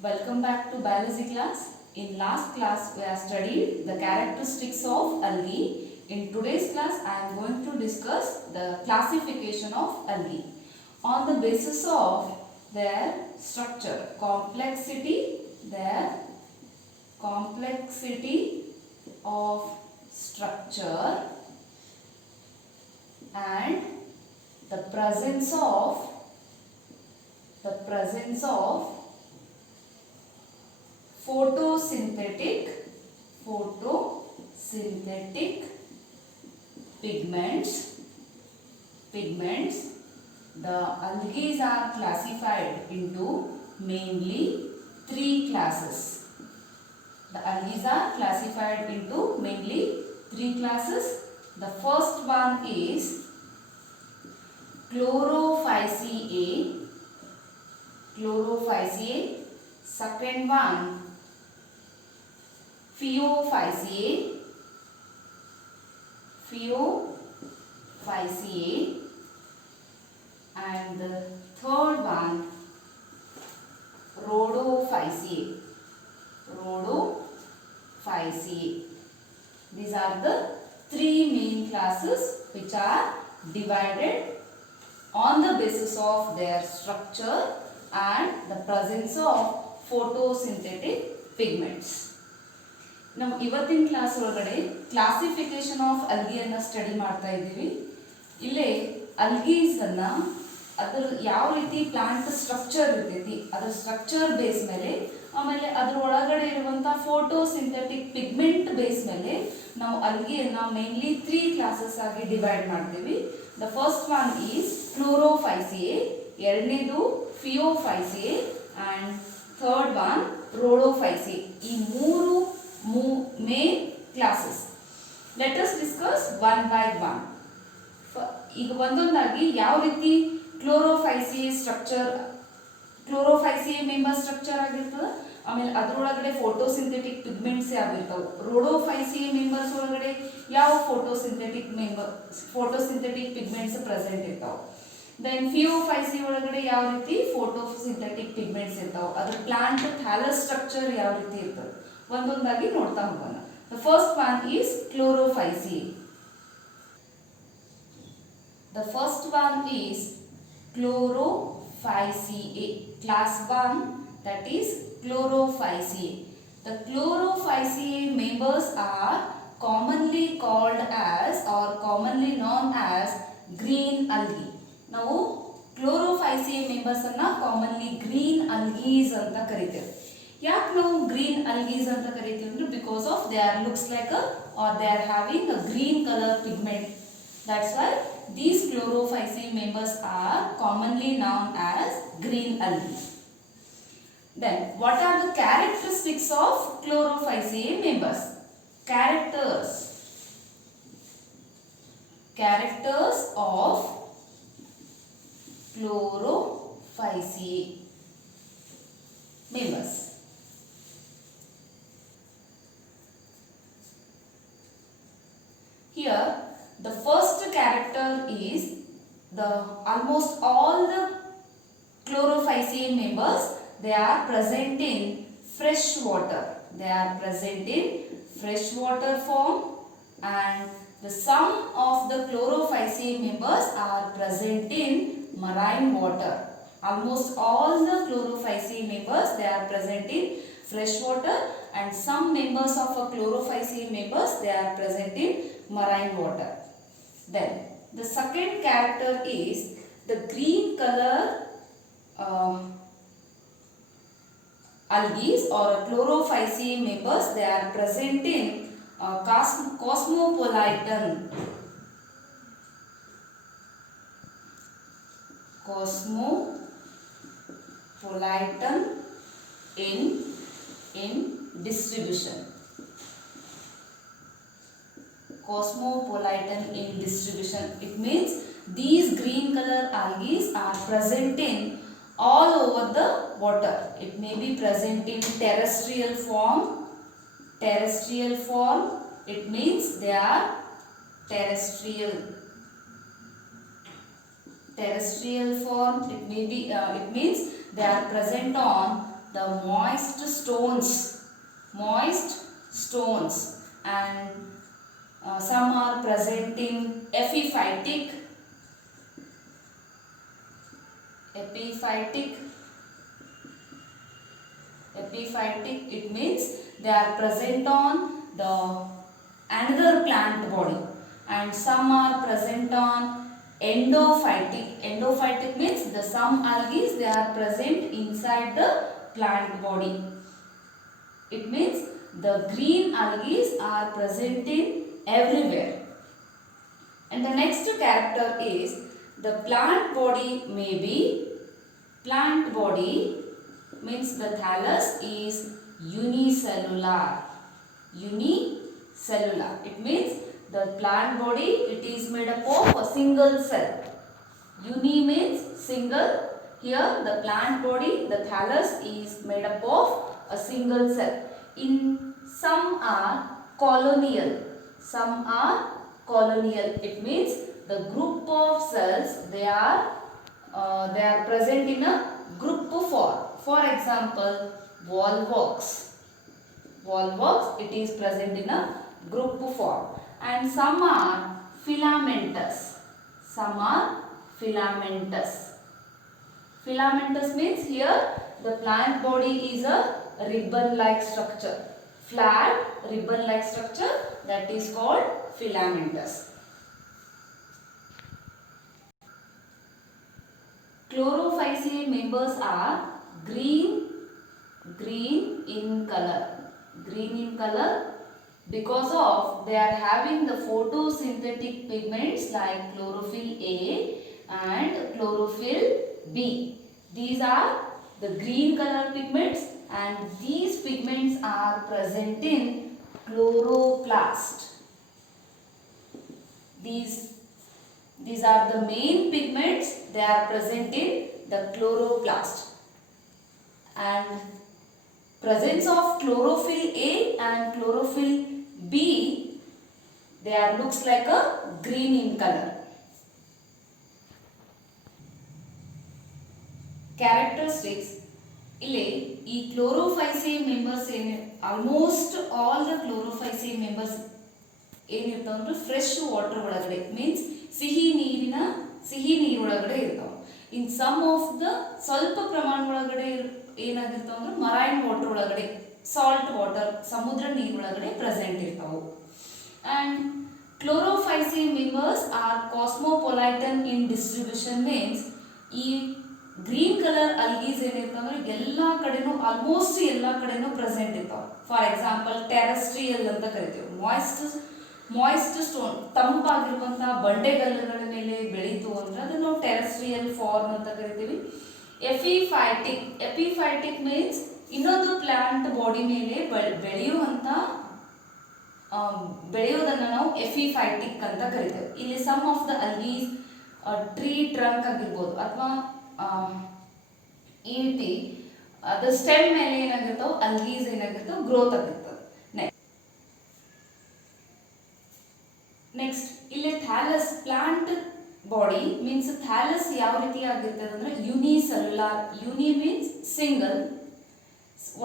Welcome back to biology class. In last class we have studied the characteristics of algae. In today's class I am going to discuss the classification of algae on the basis of their structure, their complexity of structure and the presence of photosynthetic pigments. The algae are classified into mainly three classes. The algae are classified into mainly three classes. The first one is Chlorophyceae. Second one, Phaeophyceae. And the third one, Rhodophyceae. These are the three main classes which are divided on the basis of their structure and the presence of photosynthetic pigments. ನಾವು ಇವತ್ತಿನ ಕ್ಲಾಸ್ ಒಳಗಡೆ classification of ಅಲ್ಗಿಯನ್ನು ಸ್ಟಡಿ ಮಾಡ್ತಾ ಇದ್ದೀವಿ. ಇಲ್ಲೇ ಅಲ್ಗೀಸ್ ಅನ್ನ ಅದರ ಯಾವ ರೀತಿ ಪ್ಲಾಂಟ್ ಸ್ಟ್ರಕ್ಚರ್ ಇರ್ತೈತಿ ಅದರ ಸ್ಟ್ರಕ್ಚರ್ ಬೇಸ್ ಮೇಲೆ, ಆಮೇಲೆ ಅದರ ಒಳಗಡೆ ಇರುವಂಥ ಫೋಟೋಸಿಂಥೆಟಿಕ್ ಪಿಗ್ಮೆಂಟ್ ಬೇಸ್ ಮೇಲೆ ನಾವು ಅಲ್ಗಿಯನ್ನು ಮೇನ್ಲಿ ತ್ರೀ ಕ್ಲಾಸಸ್ ಆಗಿ ಡಿವೈಡ್ ಮಾಡ್ತೀವಿ. ದ ಫಸ್ಟ್ ಒನ್ ಈಸ್ ಕ್ಲೋರೋಫೈಸಿಯೆ, ಎರಡನೇದು ಫಿಯೋಫೈಸಿಯೆ ಆ್ಯಂಡ್ ಥರ್ಡ್ ಒನ್ ರೋಡೋಫೈಸಿಯೆ. ಈ ಮೂರು main classes. Let us discuss one by one. ಈಗ ಒಂದೊಂದಾಗಿ ಯಾವ ರೀತಿ ಕ್ಲೋರೋಫೈಸಿಯೆ ಮೆಂಬರ್ ಸ್ಟ್ರಕ್ಚರ್ ಆಗಿರ್ತದೆ, ಆಮೇಲೆ ಅದರೊಳಗಡೆ ಫೋಟೋಸಿಂಥೆಟಿಕ್ ಪಿಗ್ಮೆಂಟ್ಸ್ ಯಾವ ಇರ್ತಾವೆ, ರೋಡೋಫೈಸಿಯೆ ಮೆಂಬರ್ಸ್ ಒಳಗಡೆ ಯಾವ ಫೋಟೋಸಿಂಥೆಟಿಕ್ ಪಿಗ್ಮೆಂಟ್ಸ್ ಪ್ರೆಸೆಂಟ್ ಇರ್ತಾವೆ. ದೆನ್ ಫಿಯೋಫೈಸಿ ಒಳಗಡೆ ಯಾವ ರೀತಿ ಫೋಟೋಸಿಂಥೆಟಿಕ್ ಪಿಗ್ಮೆಂಟ್ಸ್ ಇರ್ತಾವೆ, ಅದ್ರ ಪ್ಲಾಂಟ್ ಥ್ಯಾಲಸ್ ಸ್ಟ್ರಕ್ಚರ್ ಯಾವ ರೀತಿ ಇರ್ತದೆ ಒಂದೊಂದಾಗಿ ನೋಡ್ತಾ ಹೋಗೋಣ. ದ ಫಸ್ಟ್ ಒನ್ ಈಸ್ ಕ್ಲೋರೋಫೈಸಿಯೆ. The first one is Chlorophyceae, class 1, that is Chlorophyceae. The Chlorophyceae members are commonly called as or commonly known as green algae. ನಾವು Chlorophyceae members ಅನ್ನ commonly green algaes ಅಂತ ಕರೀತೇವೆ. ಯಾಕೆ ನಾವು green algae ಅಂತ ಕರೀತೀವಿ ಅಂದ್ರೆ because of they are looks like or they are having a green color pigment. That's why these Chlorophyceae members are commonly known as green algae. Then what are the characteristics of Chlorophyceae members? Characters of Chlorophyceae members. Here the first character is almost all the Chlorophyceae members, they are present in fresh water. Form, and the some of the Chlorophyceae members are present in marine water. Almost all the Chlorophyceae members, they are present in fresh water, and some members of a Chlorophyceae members, they are present in marine water. Then the second character is the green color algae or Chlorophyceae members, they are present in cosmopolitan in distribution. It means these green color algae are present in all over the water. It may be present in terrestrial form. It means they are terrestrial. Terrestrial form. It means they are present on the moist stones, and some are present in epiphytic. Epiphytic, it means they are present on the another plant body, and some are present on endophytic. Endophytic means the some algae they are present inside the plant body. It means the green algae are present in everywhere. And the next character is the plant body means the thallus is unicellular. Unicellular. It means the plant body, it is made up of a single cell. Uni means single. Here the plant body, the thallus is made up of a single cell. In some are colonial. It means the group of cells they are present in a group form. For example, volvox, it is present in a group form. And some are filamentous. Filamentous means here the plant body is a ribbon-like structure. Flat ribbon-like structure, that is called filamentous. Chlorophyceae members are green in color because of they are having the photosynthetic pigments like chlorophyll A and chlorophyll B. These are the green color pigments, and these pigments are present in chloroplast. These are the main pigments, they are present in the chloroplast. And presence of chlorophyll A and chlorophyll B, they are looks like a green in color. Characteristics. ಇಲ್ಲಿ ಈ chlorophyceae members almost all the chlorophyceae members ಏನಿರ್ತಾವ ಅಂದ್ರೆ fresh water ಒಳಗಡೆ ಮೀನ್ಸ್ ಸಿಹಿ ನೀರೊಳಗಡೆ ಇರ್ತಾವ. In some of the ಸ್ವಲ್ಪ ಪ್ರಮಾಣ ಒಳಗಡೆ ಏನಾಗಿರ್ತಾವ ಅಂದ್ರೆ ಮರೈನ್ ವಾಟರ್ ಒಳಗಡೆ ಸಾಲ್ಟ್ ವಾಟರ್ ಸಮುದ್ರ ನೀರೊಳಗಡೆ ಪ್ರೆಸೆಂಟ್ ಇರ್ತಾವು. And chlorophyceae members are cosmopolitan in distribution means ಈ ಗ್ರೀನ್ ಕಲರ್ ಅಲ್ಗೀಸ್ ಏನಿರ್ತಾವೆ ಎಲ್ಲ ಕಡೆನೂ ಆಲ್ಮೋಸ್ಟ್ ಎಲ್ಲ ಕಡೆನೂ ಪ್ರೆಸೆಂಟ್ ಇರ್ತಾವೆ. ಫಾರ್ ಎಕ್ಸಾಂಪಲ್ ಟೆರೆಸ್ಟ್ರಿಯಲ್ ಅಂತ ಕರಿತೀವಿ. ಮಾಯಿಸ್ಟ್ ಸ್ಟೋನ್ ತಂಪಾಗಿರುವಂತಹ ಬಂಡೆಗಲ್ಲುಗಳ ಮೇಲೆ ಬೆಳೀತು ಅಂದ್ರೆ ಅದನ್ನು ನಾವು ಟೆರೆಸ್ಟ್ರಿಯಲ್ ಫಾರ್ಮ್ ಅಂತ ಕರಿತೀವಿ. ಎಪಿಫೈಟಿಕ್ ಮೀನ್ಸ್ ಇನ್ನೊಂದು ಪ್ಲಾಂಟ್ ಬಾಡಿ ಮೇಲೆ ಬೆಳೆಯೋದನ್ನ ನಾವು ಎಪಿಫೈಟಿಕ್ ಅಂತ ಕರಿತೇವೆ. ಇಲ್ಲಿ some of the algae tree trunk ಆಗಿರ್ಬೋದು ಅಥವಾ ಈ ರೀತಿ ಅದು ಸ್ಟೆಮ್ ಮೇಲೆ ಏನಾಗಿರ್ತಾವ ಅಲ್ಗೀಸ್ ಏನಾಗಿರ್ತಾವ ಗ್ರೋತ್ ಆಗಿರ್ತವೆ. ನೆಕ್ಸ್ಟ್ ಇಲ್ಲಿ thallus plant body means thallus ಯಾವ ರೀತಿ ಆಗಿರ್ತದೆ ಅಂದ್ರೆ ಯುನಿಸೆಲ್ಯುಲಾರ್. ಯುನಿ ಮೀನ್ಸ್ ಸಿಂಗಲ್,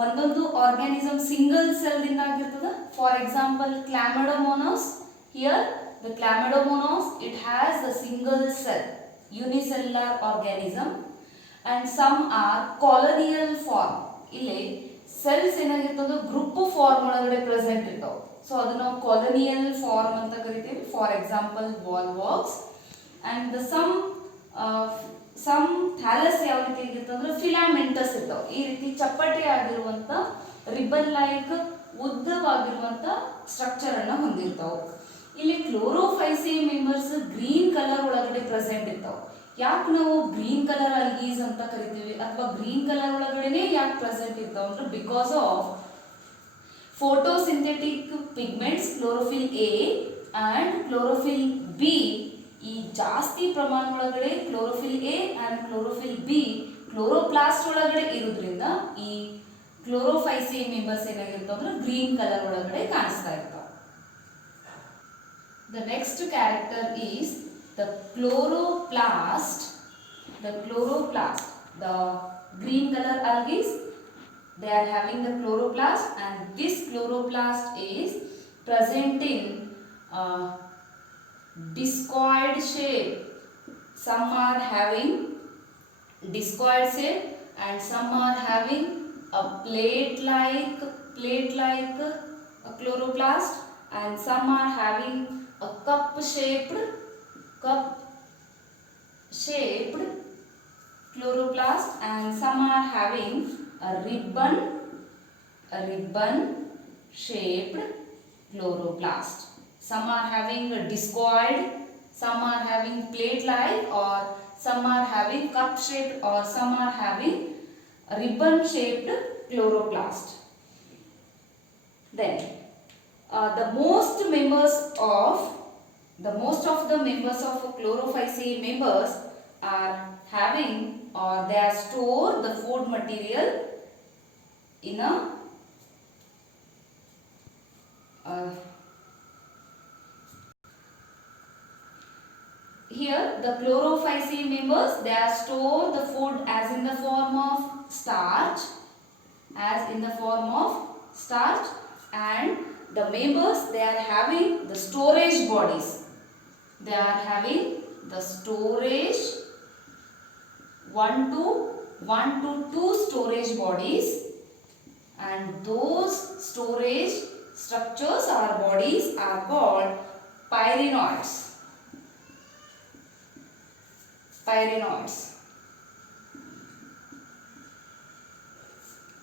ಒಂದೊಂದು ಆರ್ಗ್ಯಾನಿಸಮ್ ಸಿಂಗಲ್ ಸೆಲ್ ದಿಂದ ಆಗಿರ್ತದೆ. For example chlamydomonas, here the chlamydomonas it has a single cell, unicellular organism. And some are colonial form. ಇಲ್ಲಿ cells ಏನಾಗಿರ್ತದೆ group form ಒಳಗಡೆ ಪ್ರೆಸೆಂಟ್ ಇರ್ತಾವೆ. ಸೊ ಅದನ್ನ ನಾವು ಕಾಲೋನಿಯಲ್ ಫಾರ್ಮ್ ಅಂತ ಕರಿತೀವಿ. For example volvox. And the some thallus ಯಾವ ರೀತಿ ಆಗಿರ್ತದೆ ಅಂದ್ರೆ ಫಿಲಾಮೆಂಟಸ್ ಇರ್ತಾವೆ. ಈ ರೀತಿ ಚಪ್ಪಟೆ ಆಗಿರುವಂತ ರಿಬನ್ ಲೈಕ್ ಉದ್ದವಾಗಿರುವಂತ ಸ್ಟ್ರಕ್ಚರ್ ಅನ್ನ ಹೊಂದಿರ್ತಾವೆ. ಇಲ್ಲಿ ಕ್ಲೋರೋಫೈಸಿಯೆ ಮೆಂಬರ್ಸ್ ಗ್ರೀನ್ ಕಲರ್ ಒಳಗಡೆ ಪ್ರೆಸೆಂಟ್ ಇರ್ತಾವೆ. ಯಾಕೆ ನಾವು ಗ್ರೀನ್ ಕಲರ್ ಅಲ್ಗೀಸ್ ಅಂತ ಕರಿತೀವಿ ಅಥವಾ ಗ್ರೀನ್ ಕಲರ್ ಒಳಗಡೆನೆ ಯಾಕೆ ಪ್ರೆಸೆಂಟ್ ಇರ್ತಾವ ಅಂದ್ರೆ because of photosynthetic pigments chlorophyll A and chlorophyll B. ಈ ಜಾಸ್ತಿ ಪ್ರಮಾಣ ಒಳಗಡೆ chlorophyll A and chlorophyll B chloroplast ಒಳಗಡೆ ಇರೋದ್ರಿಂದ ಈ ಕ್ಲೋರೋಫೈಸಿಯೆ ಮೆಂಬರ್ಸ್ ಏನಾಗಿರ್ತಾವ ಅಂದ್ರೆ ಗ್ರೀನ್ ಕಲರ್ ಒಳಗಡೆ ಕಾಣಿಸ್ತಾ ಇರ್ತಾವ. The next character is the chloroplast, the green color algae, they are having the chloroplast, and this chloroplast is present in discoid shape. Some are having discoid shape and some are having a plate-like chloroplast, and some are having a cup-shaped chloroplast, and some are having a ribbon shaped chloroplast. Some are having a discoid, some are having plate-like, or some are having cup-shaped, or some are having a ribbon-shaped chloroplast. Then, the most of the members of chlorophyceae members are having, or they are store the food material in a here the chlorophyceae members, they are store the food as in the form of starch, and the members, they are having the storage bodies. They are having the storage 1 to 2 storage bodies, and those storage structures or bodies are called pyrenoids.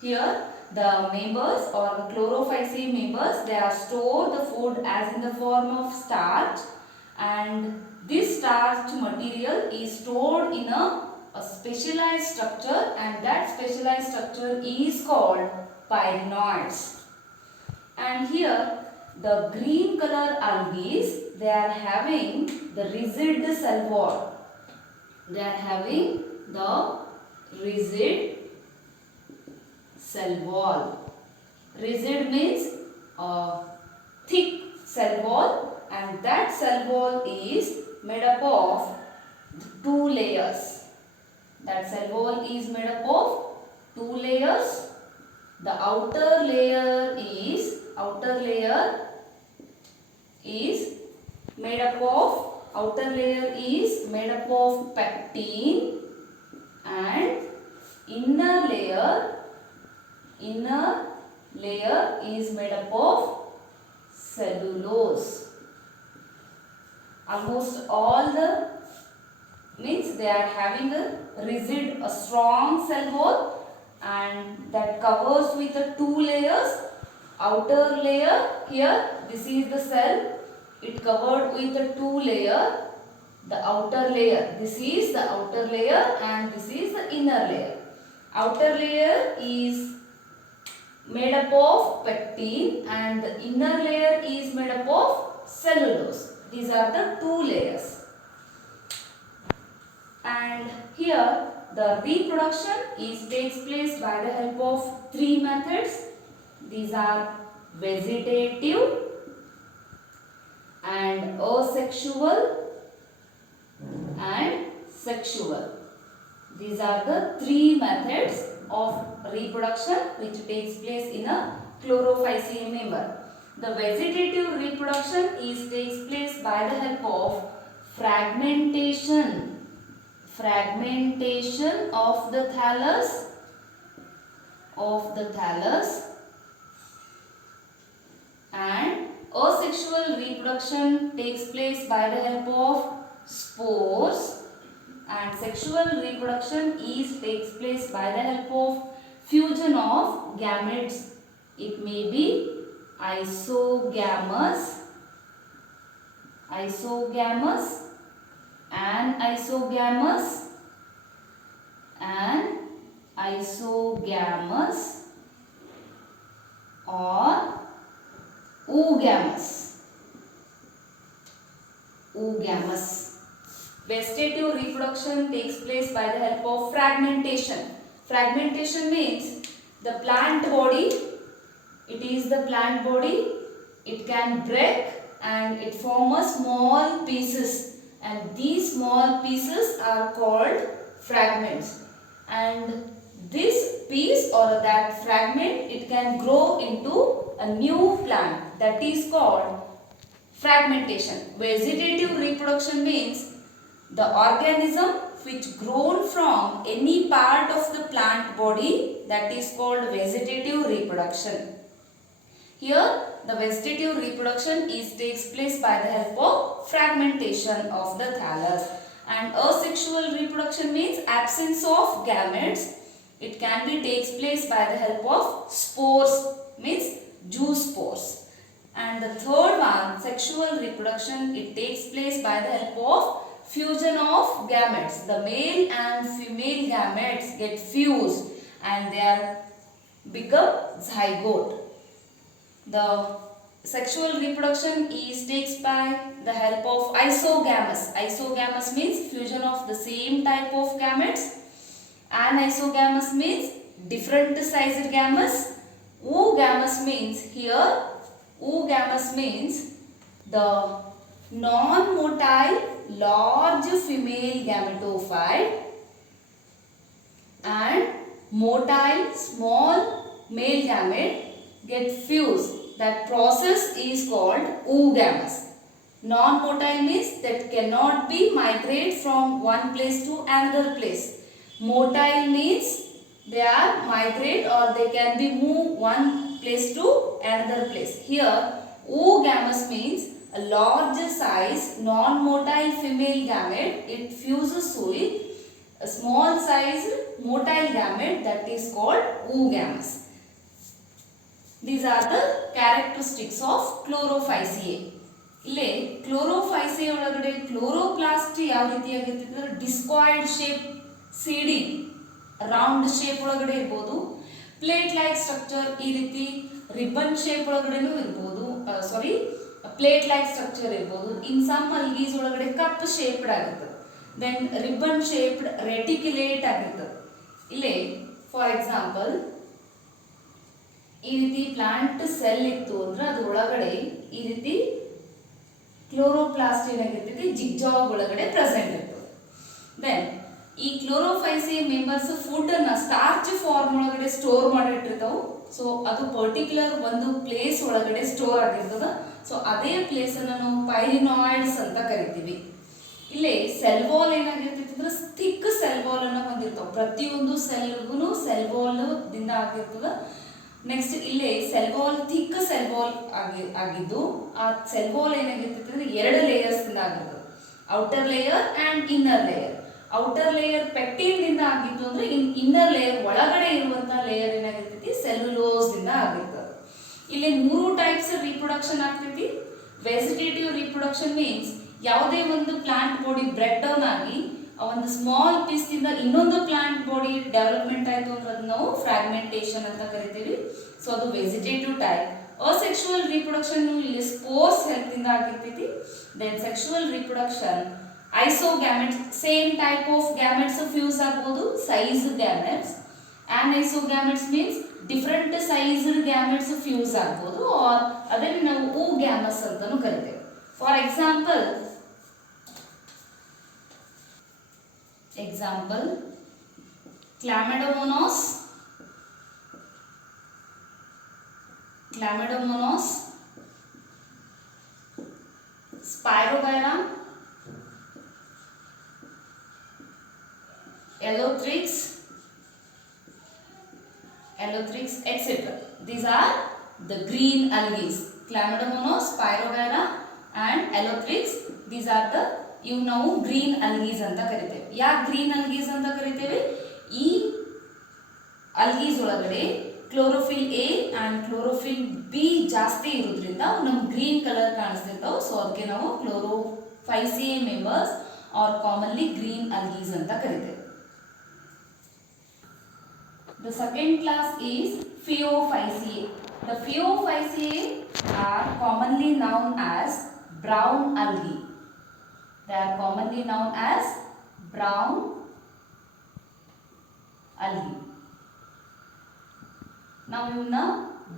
Here the members or the chlorophyceae members, they are store the food as in the form of starch, and this starch material is stored in a specialized structure, and that specialized structure is called pyrenoids. And here the green color algae, they are having the rigid cell wall. They are having the rigid cell wall. Rigid means thick cell wall, and that cell wall is made up of 2 layers. That cell wall is made up of 2 layers. The outer layer is made up of pectin, and inner layer is made up of cellulose. Almost all the means they are having a strong cell wall, and that covers with the 2 layers. Outer layer, here this is the cell, it covered with the 2 layer. The outer layer, this is the outer layer, and this is the inner layer. Outer layer is made up of pectin, and the inner layer is made up of cellulose. These are the 2 layers. And here the reproduction takes place by the help of 3 methods. These are vegetative and asexual and sexual. These are the 3 methods of reproduction which takes place in a chlorophyceae member. The vegetative reproduction takes place by the help of fragmentation of the thallus and asexual reproduction takes place by the help of spores, and sexual reproduction takes place by the help of fusion of gametes. It may be isogamous, anisogamous, or oogamous. Vegetative reproduction takes place by the help of fragmentation. Fragmentation means the plant body, it can break and it forms small pieces, and these small pieces are called fragments. And this piece or that fragment, it can grow into a new plant, that is called fragmentation. Vegetative reproduction means the organism which grown from any part of the plant body, that is called vegetative reproduction. Here the vegetative reproduction takes place by the help of fragmentation of the thallus. And asexual reproduction means absence of gametes. It can be takes place by the help of spores, means zoospores. And the third one, sexual reproduction, it takes place by the help of fusion of gametes. The male and female gametes get fused and they are become zygote. The sexual reproduction takes by the help of isogamous. Isogamous means fusion of the same type of gametes. Anisogamous means different sized gametes. Oogamous means here, oogamous means the non-motile large female gametophyte and motile small male gamete get fused. That process is called oogamous. Non-motile means that cannot be migrate from one place to another place. Motile means they are migrate or they can be move one place to another place. Here oogamous means a large size non-motile female gamete, it fuses with a small size motile gamete, that is called oogamous. These are the characteristics of Chlorophyceae. ಇಲ್ಲಿ ಕ್ಲೋರೋಫೈಸಿಯೆ ಒಳಗಡೆ ಕ್ಲೋರೋಪ್ಲಾಸ್ಟ್ ಯಾವ ರೀತಿಯಾಗಿರ್ತದೆ, ಡಿಸ್ಕಾಯ್ಡ್ ಶೇಪ್ ಸಿಡಿ round shape ಒಳಗಡೆ ಇರ್ಬೋದು. Plate like structure ಈ ರೀತಿ ರಿಬ್ಬನ್ ಶೇಪ್ ಒಳಗಡೆನೂ ಇರ್ಬೋದು, ಪ್ಲೇಟ್ ಲೈಕ್ ಸ್ಟ್ರಕ್ಚರ್ ಇರ್ಬೋದು. ಇನ್ ಸಮ್ ಅಲ್ಗೀಸ್ ಒಳಗಡೆ ಕಪ್ ಶೇಪ್ಡ್ ಆಗಿರ್ತದೆ. ದೆನ್ ರಿಬ್ಬನ್ ಶೇಪ್ಡ್ ರೆಟಿಕ್ಯುಲೇಟ್ ಆಗಿರ್ತದೆ. ಇಲ್ಲೇ ಫಾರ್ ಎಕ್ಸಾಂಪಲ್ ಈ ರೀತಿ ಪ್ಲಾಂಟ್ ಸೆಲ್ ಇತ್ತು ಅಂದ್ರೆ ಅದು ಒಳಗಡೆ ಈ ರೀತಿ ಕ್ಲೋರೋಪ್ಲಾಸ್ಟ್ ಏನಾಗಿರ್ತೈತಿ ಜಿಗ್ಜಾಗ್ ಒಳಗಡೆ ಪ್ರೆಸೆಂಟ್ ಇರ್ತದೆ. ದೆನ್ ಈ ಕ್ಲೋರೋಫೈಸಿಯೆ ಮೆಂಬರ್ಸ್ ಫುಡ್ ಅನ್ನ ಸ್ಟಾರ್ಚ್ ಫಾರ್ಮ್ ಒಳಗಡೆ ಸ್ಟೋರ್ ಮಾಡಿಟ್ಟಿರ್ತಾವೆ. ಸೊ ಅದು ಪರ್ಟಿಕ್ಯುಲರ್ ಒಂದು ಪ್ಲೇಸ್ ಒಳಗಡೆ ಸ್ಟೋರ್ ಆಗಿರ್ತದ. ಸೊ ಅದೇ ಪ್ಲೇಸ್ ಅನ್ನ ನಾವು ಪೈರಿನಾಯ್ಡ್ಸ್ ಅಂತ ಕರಿತೀವಿ. ಇಲ್ಲಿ ಸೆಲ್ ವಾಲ್ ಏನಾಗಿರ್ತೈತಿ ಅಂದ್ರೆ ಥಿಕ್ ಸೆಲ್ ವಾಲ್ ಅನ್ನ ಹೊಂದಿರ್ತಾವೆ. ಪ್ರತಿಯೊಂದು ಸೆಲ್ಗೂ ಸೆಲ್ ವಾಲ್ ದಿಂದ ಆಗಿರ್ತದ. ನೆಕ್ಸ್ಟ್ ಇಲ್ಲಿ cell wall thick cell wall ಆಗಿದ್ದು ಆ ಸೆಲ್ ವಾಲ್ ಏನಾಗಿರ್ತೈತಿ ಅಂದ್ರೆ ಎರಡು ಲೇಯರ್ಸ್ ದಿಂದ ಆಗಿರ್ತದೆ, outer layer and inner layer. Outer layer pectin ದಿಂದ ಆಗಿತ್ತು ಅಂದ್ರೆ ಇನ್ನರ್ ಲೇಯರ್ ಒಳಗಡೆ ಇರುವಂತಹ ಲೇಯರ್ ಏನಾಗಿರ್ತೈತಿ ಸೆಲ್ಯುಲೋಸ್ ದಿಂದ ಆಗಿರ್ತದೆ. ಇಲ್ಲಿ ಮೂರು ಟೈಪ್ಸ್ ರಿಪ್ರೊಡಕ್ಷನ್ ಆಗ್ತೈತಿ. ವೆಜಿಟೇಟಿವ್ ರಿಪ್ರೊಡಕ್ಷನ್ ಮೀನ್ಸ್ ಯಾವುದೇ ಒಂದು ಪ್ಲಾಂಟ್ ಬಾಡಿ ಬ್ರೆಡ್ ಡೌನ್ ಆಗಿ ಒಂದು ಸ್ಮಾಲ್ ಪೀಸ್ ದಿಂದ ಇನ್ನೊಂದು ಪ್ಲಾಂಟ್ ಬಾಡಿ ಡೆವಲಪ್ಮೆಂಟ್ ಆಯ್ತು ಅಂದ್ರೆ ಅದನ್ನ ನಾವು ಫ್ರಾಗ್ಮೆಂಟೇಶನ್ ಅಂತ ಕರಿತೀವಿ. ಸೊ ಅದು ವೆಜಿಟೇಟಿವ್ ಟೈಪ್. ಅಸೆಕ್ಷುವಲ್ ರಿಪ್ರೊಡಕ್ಷನ್ ಇಲ್ಲಿ ಸ್ಪೋರ್ಸ್ ಹೆಲ್ಪ್ ಇಂದ ಆಗಿರ್ತೈತಿ. Then sexual reproduction isogametes, same type of gametes fuse ಆಗ್ಬೋದು, size gametes. Anisogametes means different sized gametes fuse ಆಗ್ಬೋದು, ಆರ್ ಅದನ್ನ ನಾವು oogamous ಅಂತಾನೂ ಕರಿತೇವೆ. For example Chlamydomonas, Spirogyra, Allothrix, etc. These are the green algae. Chlamydomonas, Spirogyra and Allothrix. These are the ಇವು ನಾವು green algae ಅಂತ ಕರಿತೇವೆ. ಯಾಕೆ ಗ್ರೀನ್ ಅಲ್ಗೀಸ್ ಅಂತ ಕರಿತೇವೆ? ಈ ಅಲ್ಗೀಸ್ ಒಳಗಡೆ chlorophyll A and chlorophyll B ಜಾಸ್ತಿ ಇರೋದ್ರಿಂದ ನಮ್ಗೆ ಗ್ರೀನ್ ಕಲರ್ ಕಾಣಿಸ್ತಿರ್ತಾವೆ. ಸೊ ಅದಕ್ಕೆ ನಾವು chlorophyceae members are commonly green algae ಅಂತ ಕರಿತೇವೆ. The second class is Phaeophyceae. The Phaeophyceae are commonly known as brown algae. They are commonly known as brown algae. ನಾವು ಇವನ್ನ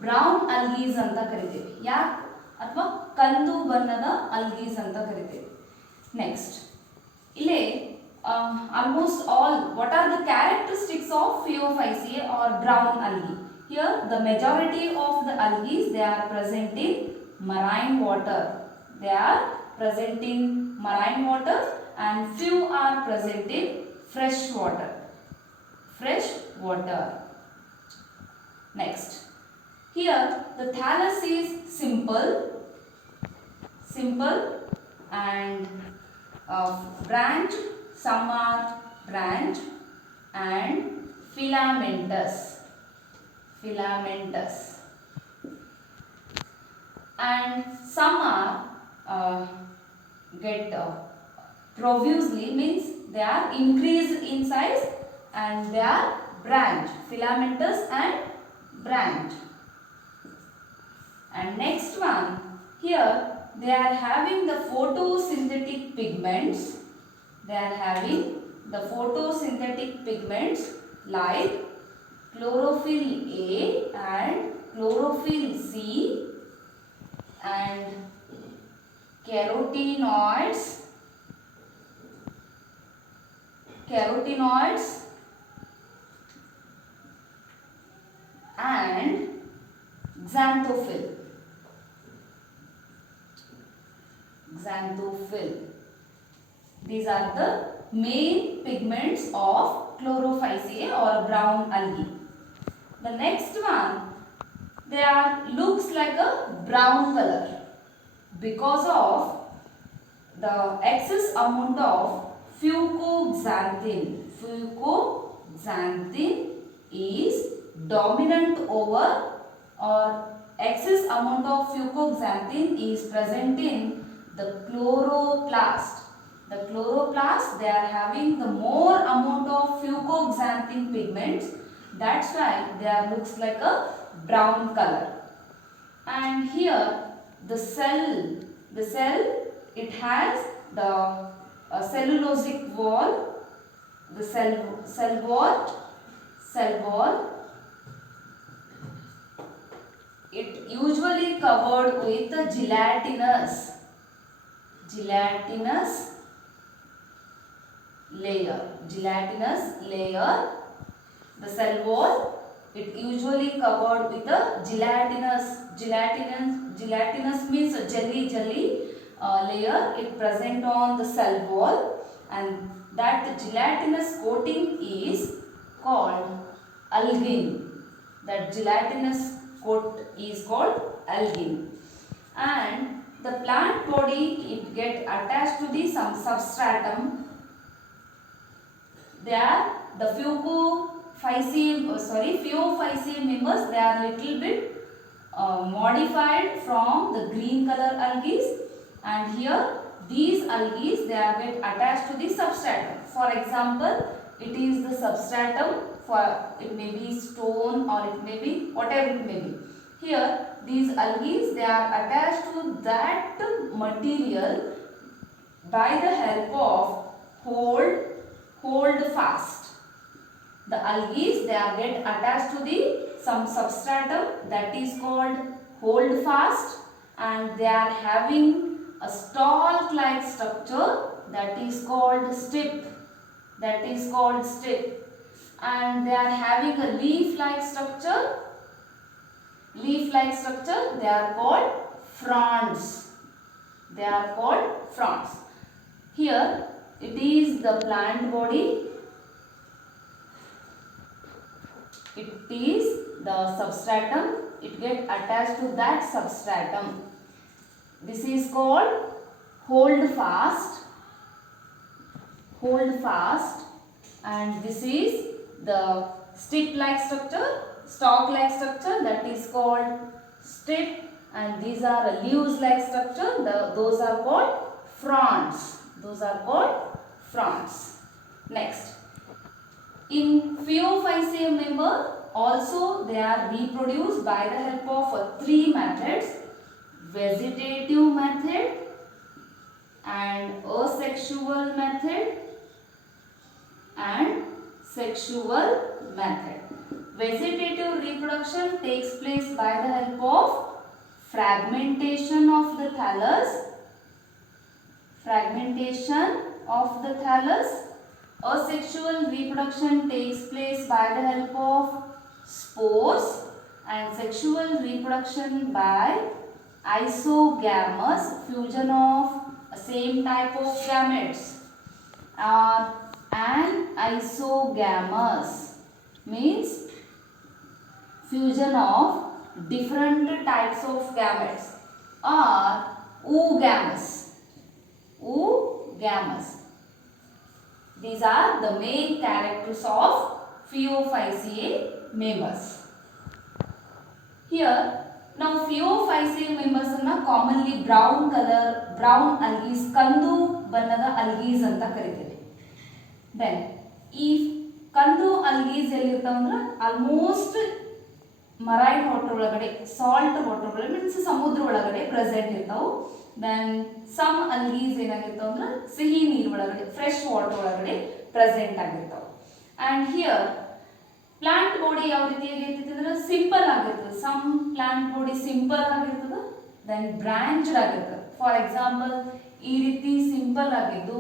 ಬ್ರೌನ್ ಅಲ್ಗೀಸ್ ಅಂತ ಕರಿತೇವೆ. ಯಾಕೆ? ಅಥವಾ ಕಂದು ಬಣ್ಣದ ಅಲ್ಗೀಸ್ ಅಂತ ಕರಿತೇವೆ. ನೆಕ್ಸ್ಟ್ ಇಲ್ಲೇ almost all. What are the characteristics of Phaeophyceae or brown algae? Here the majority of the algae they are present in marine water. They are present in marine water and few are present in fresh water. Fresh water. Next. Here the thallus is simple and branched. Some are branched and filamentous. And some are get profusely, means they are increased in size and they are branched, filamentous and branched. And next one, here they are having the photosynthetic pigments. They are having the photosynthetic pigments like chlorophyll A and chlorophyll C and carotenoids and xanthophyll. These are the main pigments of Chlorophyceae or brown algae. The next one, they are looks like a brown color because of the excess amount of fucoxanthin. Fucoxanthin is dominant over, or excess amount of fucoxanthin is present in the chloroplast. The chloroplast, they are having the more amount of fucoxanthin pigments. That's why they are looks like a brown color. And here the cell it has the cellulosic wall. The cell wall. It usually covered with a gelatinous layer. The cell wall, it usually covered with a gelatinous means a jelly layer. It present on the cell wall, and that gelatinous coating is called algin. That gelatinous coat is called algin. And the plant body, it get attached to the some substratum. They are the Phaeophyceae members. They are little bit modified from the green color algae, and here these algae they are get attached to the substratum. For example, it is the substratum. For it may be stone or it may be whatever it may be. Here these algae they are attached to that material by the help of hold fast. The algae they are get attached to the some substratum that is called hold fast, and they are having a stalk like structure that is called stip. And they are having a leaf like structure. They are called fronds. Here it is the plant body. It is the substratum. It get attached to that substratum. This is called hold fast. And this is the stip like structure, stalk like structure, that is called stip, and these are leaves like structure, those are called fronds. Next, in Phaeophyceae member also they are reproduced by the help of three methods: vegetative method and asexual method and sexual method. Vegetative reproduction takes place by the help of fragmentation of the thallus Asexual reproduction takes place by the help of spores and sexual reproduction by isogamous fusion of same type of gametes. Anisogamous means fusion of different types of gametes, or oogamous. Oogamous. These are the main characters of Phaeophyceae members. Here, now Phaeophyceae members ಅನ್ನು commonly brown algae, ಕಂದು ಬಣ್ಣದ algae ಅಂತ ಕರಿತೀವಿ. Then ಈ ಕಂದು algae ಎಲ್ಲಿರ್ತಾವ ಅಂದ್ರೆ almost marine water ಒಳಗಡೆ, ಸಾಲ್ಟ್ ವಾಟರ್ ಒಳಗಡೆ ಮೀನ್ಸ್ ಸಮುದ್ರ ಒಳಗಡೆ ಪ್ರೆಸೆಂಟ್ ಇರ್ತಾವೆ. ದೆನ್ ಸಮ್ ಅಲ್ಗೀಸ್ ಏನಾಗಿರ್ತಾವ ಅಂದ್ರೆ ಸಿಹಿ ನೀರು ಒಳಗಡೆ, ಫ್ರೆಶ್ ವಾಟರ್ ಒಳಗಡೆ ಪ್ರೆಸೆಂಟ್ ಆಗಿರ್ತಾವೆ. ಆ್ಯಂಡ್ ಹಿಯರ್ ಪ್ಲಾಂಟ್ ಬಾಡಿ ಯಾವ ರೀತಿಯಾಗಿ ಇರ್ತೈತೆ ಅಂದ್ರೆ ಸಿಂಪಲ್ ಆಗಿರ್ತದೆ. ಸಮ್ ಪ್ಲಾಂಟ್ ಬಾಡಿ ಸಿಂಪಲ್ ಆಗಿರ್ತದೆ, ದೆನ್ ಬ್ರಾಂಚ್ಡ್ ಆಗಿರ್ತದೆ. ಫಾರ್ ಎಕ್ಸಾಂಪಲ್ ಈ ರೀತಿ ಸಿಂಪಲ್ ಆಗಿದ್ದು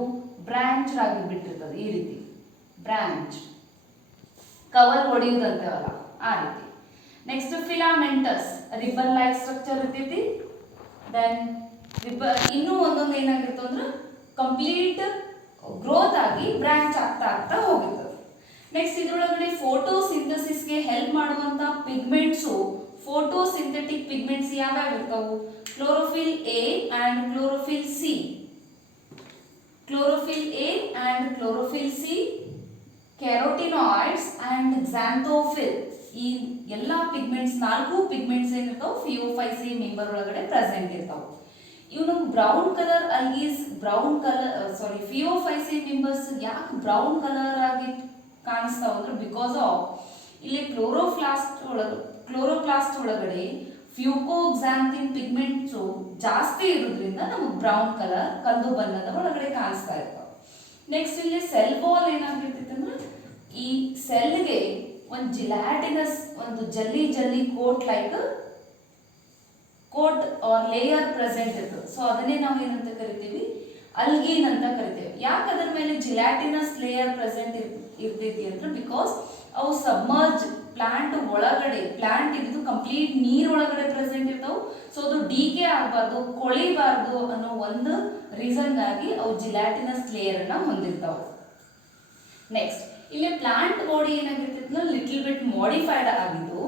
ಬ್ರಾಂಚ್ಡ್ ಆಗಿ ಬಿಟ್ಟಿರ್ತದೆ. ಈ ರೀತಿ ಬ್ರಾಂಚ್ ಕವರ್ ಹೊಡೆಯುವುದಂತೇವಲ್ಲ ಆ ರೀತಿ. Next filamentous, ribbon like structure ಇರ್ತೈತಿ. ದೆನ್ ಇನ್ನೂ ಒಂದೊಂದು ಏನಾಗಿತ್ತು ಅಂದ್ರೆ ಕಂಪ್ಲೀಟ್ ಗ್ರೋತ್ ಆಗಿ ಬ್ರಾಂಚ್ ಆಗ್ತಾ ಆಗ್ತಾ ಹೋಗಿರ್ತದೆ. ನೆಕ್ಸ್ಟ್ ಇದರೊಳಗಡೆ ಫೋಟೋಸಿಂಥಸಿಸ್ಗೆ ಹೆಲ್ಪ್ ಮಾಡುವಂತ ಪಿಗ್ಮೆಂಟ್ಸು, ಫೋಟೋಸಿಂಥೆಟಿಕ್ ಪಿಗ್ಮೆಂಟ್ಸ್ ಯಾವ್ಯಾವ ಇರ್ತಾವು? Chlorophyll A and chlorophyll C. Chlorophyll A and chlorophyll C, carotenoids and xanthophyll. ಈ ಎಲ್ಲ ಪಿಗ್ಮೆಂಟ್ಸ್, 4 ಪಿಗ್ಮೆಂಟ್ಸ್ ಏನಿರ್ತಾವೆ Phaeophyceae ಮೆಂಬರ್ ಒಳಗಡೆ ಪ್ರೆಸೆಂಟ್ ಇರ್ತಾವೆ. ಇವನು brown colour algae, Phaeophyceae members ಯಾಕೆ ಬ್ರೌನ್ ಕಲರ್ ಆಗಿ ಕಾಣಿಸ್ತಾವ ಅಂದ್ರೆ ಬಿಕಾಸ್ ಆಫ್ ಇಲ್ಲಿ ಕ್ಲೋರೋಪ್ಲಾಸ್ಟ್ ಒಳಗಡೆ ಫ್ಯೂಕೋಕ್ಸಾಂಥಿನ್ ಪಿಗ್ಮೆಂಟ್ಸ್ ಜಾಸ್ತಿ ಇರೋದ್ರಿಂದ ನಮಗೆ ಬ್ರೌನ್ ಕಲರ್, ಕಂದು ಬಣ್ಣದ ಒಳಗಡೆ ಕಾಣಿಸ್ತಾ ಇರ್ತಾವೆ. ನೆಕ್ಸ್ಟ್ ಇಲ್ಲಿ ಸೆಲ್ ವಾಲ್ ಏನಾಗಿರ್ತೈತೆ ಅಂದ್ರೆ ಈ ಸೆಲ್ಗೆ ಒಂದು ಜಿಲಾಟಿನಸ್, ಒಂದು ಜಲ್ಲಿ ಕೋಟ್ ಆರ್ ಲೇಯರ್ ಪ್ರೆಸೆಂಟ್ ಇರ್ತದೆ. ಸೊ ಅದನ್ನೇ ನಾವು ಏನಂತ ಕರಿತೀವಿ? ಅಲ್ಗೀನ್ ಅಂತ ಕರಿತೇವೆ. ಯಾಕೆ ಅದರ ಮೇಲೆ ಜಿಲಾಟಿನಸ್ ಲೇಯರ್ ಪ್ರೆಸೆಂಟ್ ಇರ್ತೈತಿ ಅಂದ್ರೆ ಬಿಕಾಸ್ ಅವು ಸಬ್ಮರ್ಜ್ ಪ್ಲಾಂಟ್ ಒಳಗಡೆ, ಪ್ಲಾಂಟ್ ಇದ್ದು ಕಂಪ್ಲೀಟ್ ನೀರ್ ಒಳಗಡೆ ಪ್ರೆಸೆಂಟ್ ಇರ್ತಾವೆ. ಸೊ ಅದು ಡಿಕೆ ಆಗಬಾರ್ದು, ಕೊಳಿಬಾರ್ದು ಅನ್ನೋ ಒಂದು ರೀಸನ್ಗಾಗಿ ಅವು ಜಿಲಾಟಿನಸ್ ಲೇಯರ್ ಅನ್ನ ಹೊಂದಿರ್ತಾವೆ. ನೆಕ್ಸ್ಟ್ ಇಲ್ಲಿ ಪ್ಲಾಂಟ್ ಬಾಡಿ ಏನಾಗಿರ್ತೈತಿ ಲಿಟಲ್ ಬಿಟ್ ಮಾಡಿಫೈಡ್ ಆಗಿದ್ದು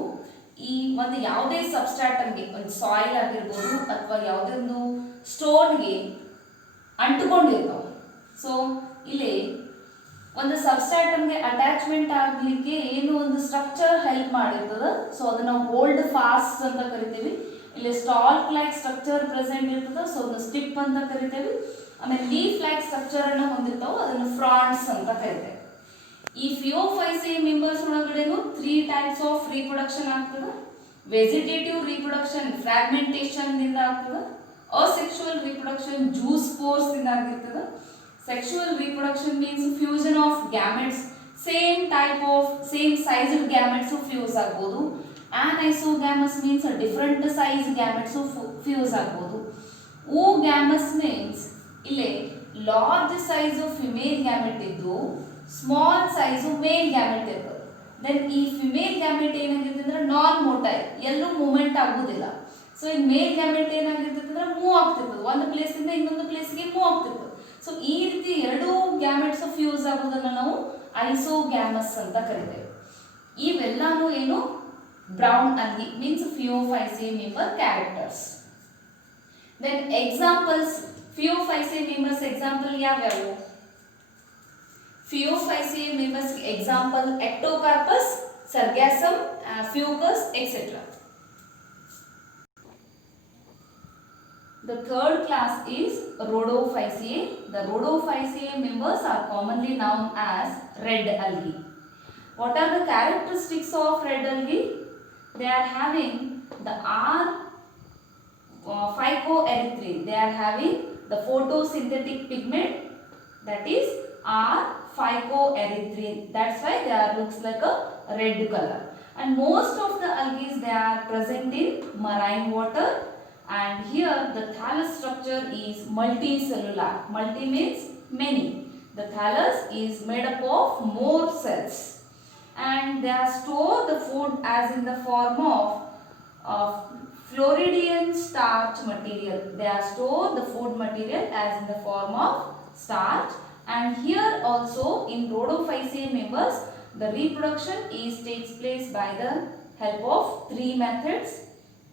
ಈ ಒಂದು ಯಾವುದೇ ಸಬ್ಸ್ಟ್ರಾಟಮ್ಗೆ, ಒಂದು ಸಾಯಿಲ್ ಆಗಿರ್ಬೋದು ಅಥವಾ ಯಾವುದೇ ಒಂದು ಸ್ಟೋನ್ಗೆ ಅಂಟುಕೊಂಡಿರ್ತಾವೆ. ಸೊ ಇಲ್ಲಿ ಒಂದು ಸಬ್ಸ್ಟ್ರಾಟಮ್ಗೆ ಅಟ್ಯಾಚ್ಮೆಂಟ್ ಆಗಲಿಕ್ಕೆ ಏನು ಒಂದು ಸ್ಟ್ರಕ್ಚರ್ ಹೆಲ್ಪ್ ಮಾಡಿರ್ತದೆ. ಸೊ ಅದನ್ನ ಹೋಲ್ಡ್ ಫಾಸ್ಟ್ ಅಂತ ಕರಿತೀವಿ. ಇಲ್ಲಿ ಸ್ಟಾಲ್ಕ್ ಲೈಕ್ ಸ್ಟ್ರಕ್ಚರ್ ಪ್ರೆಸೆಂಟ್ ಇರ್ತದೆ, ಸೊ ಅದನ್ನ ಸ್ಟಿಪ್ ಅಂತ ಕರಿತೇವೆ. ಆಮೇಲೆ ಲೀಫ್ ಲೈಕ್ ಸ್ಟ್ರಕ್ಚರ್ ಅನ್ನ ಹೊಂದಿರ್ತಾವೆ, ಅದನ್ನು ಫ್ರಾಂಡ್ಸ್ ಅಂತ ಕರಿತೇವೆ. ಈ Phaeophyceae ಮೆಂಬರ್ಸ್ ಒಳಗಡೆನು 3 ಟೈಪ್ಸ್ ಆಫ್ ರೀಪ್ರೊಡಕ್ಷನ್ ಆಗ್ತದೆ. ವೆಜಿಟೇಟಿವ್ ರೀಪ್ರೊಡಕ್ಷನ್ ಫ್ರಾಗ್ಮೆಂಟೇಷನ್ ದಿಂದ ಆಗ್ತದೆ. ಅಸೆಕ್ಷುವಲ್ ರೀಪ್ರೊಡಕ್ಷನ್ ಜ್ಯೂಸ್ ಪೋರ್ಸ್ ದಿಂದ ಆಗಿರ್ತದೆ. Sexual reproduction means fusion of gametes, same sized gametes fuse ಆಗ್ಬೋದು. Anisogamous means different size gametes fuse ಆಗ್ಬೋದು. oogamous ಮೀನ್ಸ್ ಇಲ್ಲಿ ಲಾರ್ಜ್ ಸೈಜ್ ಫಿಮೇಲ್ ಗ್ಯಾಮೆಟ್ ಇದ್ದು small size male gamete ಇರ್ತದೆ. Then ಈ female gamete ಏನಾಗಿರ್ತದೆ ಅಂದ್ರೆ ನಾನ್ ಮೋಟೈಲ್, ಎಲ್ಲೂ ಮೂವ್ಮೆಂಟ್ ಆಗುವುದಿಲ್ಲ. ಸೊ ಈ ಮೇಲ್ ಗ್ಯಾಮೆಟ್ ಏನಾಗಿರ್ತದೆ ಅಂದ್ರೆ ಮೂವ್ ಆಗ್ತಿರ್ತದೆ, ಒಂದು ಪ್ಲೇಸಿಂದ ಇನ್ನೊಂದು ಪ್ಲೇಸ್ಗೆ ಮೂವ್ ಆಗ್ತಿರ್ತದೆ. ಸೊ ಈ ರೀತಿ ಎರಡೂ ಗ್ಯಾಮೆಟ್ಸ್ ಫ್ಯೂಸ್ ಆಗೋದನ್ನ ನಾವು ಐಸೋಗ್ಯಾಮಸ್ ಅಂತ ಕರಿತೇವೆ. ಇವೆಲ್ಲಾನು ಏನು brown algae means Phaeophyceae member characters. Then examples Phaeophyceae members example ಯಾವ್ಯಾವು? Phaeophyceae members example Ectocarpus, Sargassum, Fucus, etc. The third class is Rhodophyceae. The Rhodophyceae members are commonly known as red algae. What are the characteristics of red algae? They are having the R phycoerythrine. They are having the photosynthetic pigment, that is R phycoerythrine. That's why they are looks like a red color. And most of the algae they are present in marine water. And here the thallus structure is multicellular. Multi means many. The thallus is made up of more cells, and they are store the food as in the form of Floridian starch material. They are store the food material as in the form of starch. And here also in Rhodophyceae members, the reproduction takes place by the help of three methods.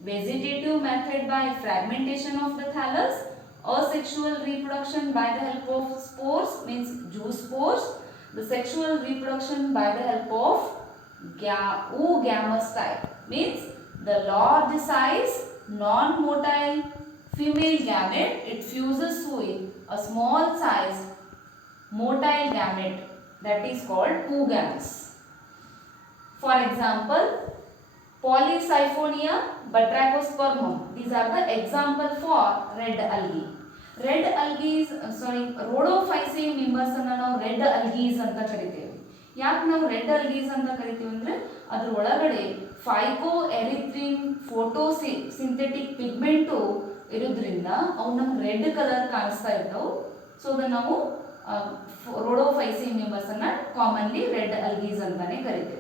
Vegetative method by fragmentation of the thallus, asexual reproduction by the help of spores, means zoospores, the sexual reproduction by the help of oogamous type, means the large size non-motile female gamete, it fuses with a small size motile gamete, that is called oogamous. For example, Polysiphonia batrachospermum. These are the example for red algae. Red algae, Rhodophyceae members ಅನ್ನು ನಾವು red algae ಅಂತ ಕರಿತೇವೆ. ಯಾಕೆ ನಾವು red algae ಅಂತ ಕರಿತೀವಿ ಅಂದ್ರೆ ಅದರ ಒಳಗಡೆ ಫೈಕೋಎರಿಥ್ರಿನ್ ಫೋಟೋಸಿಂಥೆಟಿಕ್ ಪಿಗ್ಮೆಂಟ್ ಇರೋದ್ರಿಂದ ಅವು ನಮ್ಗೆ ರೆಡ್ ಕಲರ್ ಕಾಣಿಸ್ತಾ ಇರ್ತಾವೆ. ಸೊ ಅದನ್ನ ನಾವು ರೋಡೋಫೈಸಿ ಮೆಂಬರ್ಸ್ ಅನ್ನ ಕಾಮನ್ಲಿ ರೆಡ್ ಅಲ್ಗೀಸ್ ಅಂತಾನೆ ಕರಿತೇವೆ.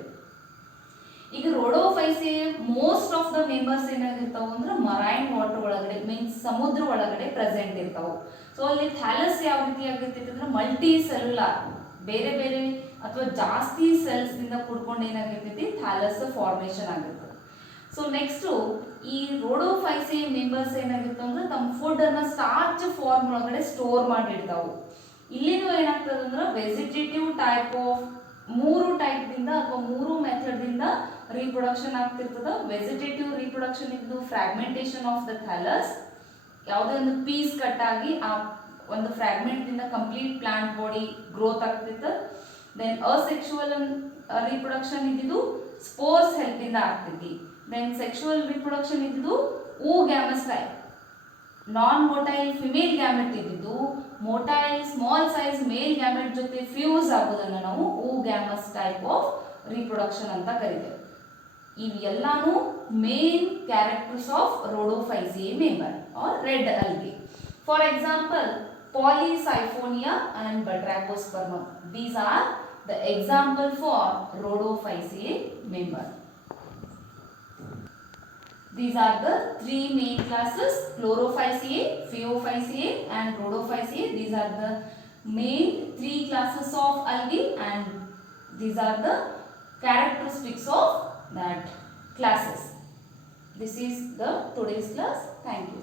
ಈಗ ರೋಡೋಫೈಸಿ ಮೋಸ್ಟ್ ಆಫ್ ದ ಮೆಂಬರ್ಸ್ ಏನಾಗಿರ್ತಾವ ಅಂದ್ರೆ ಮರೈನ್ ವಾಟರ್ ಒಳಗಡೆ, ಮೀನ್ಸ್ ಸಮುದ್ರ ಒಳಗಡೆ ಪ್ರೆಸೆಂಟ್ ಇರ್ತಾವ. ಸೊ ಅಲ್ಲಿ ಥ್ಯಾಲಸ್ ಯಾವ ರೀತಿ ಆಗಿರ್ತೈತೆ ಅಂದ್ರೆ ಮಲ್ಟಿ ಸೆಲ್ಯುಲಾರ್, ಬೇರೆ ಬೇರೆ ಅಥವಾ ಜಾಸ್ತಿ ಸೆಲ್ಸ್ ಇಂದ ಕೂಡ್ಕೊಂಡು ಏನಾಗಿರ್ತೈತಿ ಥ್ಯಾಲಸ್ ಫಾರ್ಮೇಶನ್ ಆಗಿರ್ತದೆ. ಸೊ ನೆಕ್ಸ್ಟ್ ಈ ರೋಡೋಫೈಸಿ ಮೆಂಬರ್ಸ್ ಏನಾಗಿರ್ತಾವ ಅಂದ್ರೆ ತಮ್ಮ ಫುಡ್ ಅನ್ನ ಸ್ಟಾರ್ಚ್ ಫಾರ್ಮ್ ಒಳಗಡೆ ಸ್ಟೋರ್ ಮಾಡಿರ್ತಾವು. ಇಲ್ಲಿನೂ ಏನಾಗ್ತದೆ ಅಂದ್ರೆ ವೆಜಿಟೇಟಿವ್ ಟೈಪ್ ಆಫ್ ಮೂರು ಟೈಪ್ ದಿಂದ ಅಥವಾ ಮೂರು ಮೆಥಡ್ ದಿಂದ ರೀಪ್ರೊಡಕ್ಷನ್ ಆಗ್ತಿರ್ತದ. ವೆಜಿಟೇಟಿವ್ ರೀಪ್ರೊಡಕ್ಷನ್ ಇದ್ದು ಫ್ರಾಗ್ಮೆಂಟೇಶನ್ ಆಫ್ ದ ಥ್ಯಾಲಸ್, ಯಾವುದೇ ಒಂದು ಪೀಸ್ ಕಟ್ ಆಗಿ ಆ ಒಂದು ಫ್ರಾಗ್ಮೆಂಟ್ ದಿಂದ ಕಂಪ್ಲೀಟ್ ಪ್ಲಾಂಟ್ ಬಾಡಿ ಗ್ರೋತ್ ಆಗ್ತಿತ್ತು. ದೆನ್ ಅಸೆಕ್ಸುವಲ್ ರೀಪ್ರೊಡಕ್ಷನ್ ಇದ್ದಿದ್ದು ಸ್ಪೋರ್ಸ್ ಹೆಲ್ಪ್ ಇಂದ ಆಗ್ತೈತಿ. ದೆನ್ ಸೆಕ್ಸುವಲ್ ರೀಪ್ರೊಡಕ್ಷನ್ ಇದ್ದಿದ್ದು oogamous type, non motile female gamete ಇದ್ದಿದ್ದು motile small size male gamete ಜೊತೆ ಫ್ಯೂಸ್ ಆಗೋದನ್ನು ನಾವು oogamous ಟೈಪ್ ಆಫ್ ರೀಪ್ರೊಡಕ್ಷನ್ ಅಂತ ಕರಿತೇವೆ. ಇವೆಲ್ಲಾನು main characters of rhodophyceae member or red algae. For example Polysiphonia and batrachospermum. These are the example for Rhodophyceae member. These are the three main classes: Chlorophyceae, Phaeophyceae and Rhodophyceae. These are the main three classes of algae, and these are the characteristics of that classes. This is the today's class. Thank you.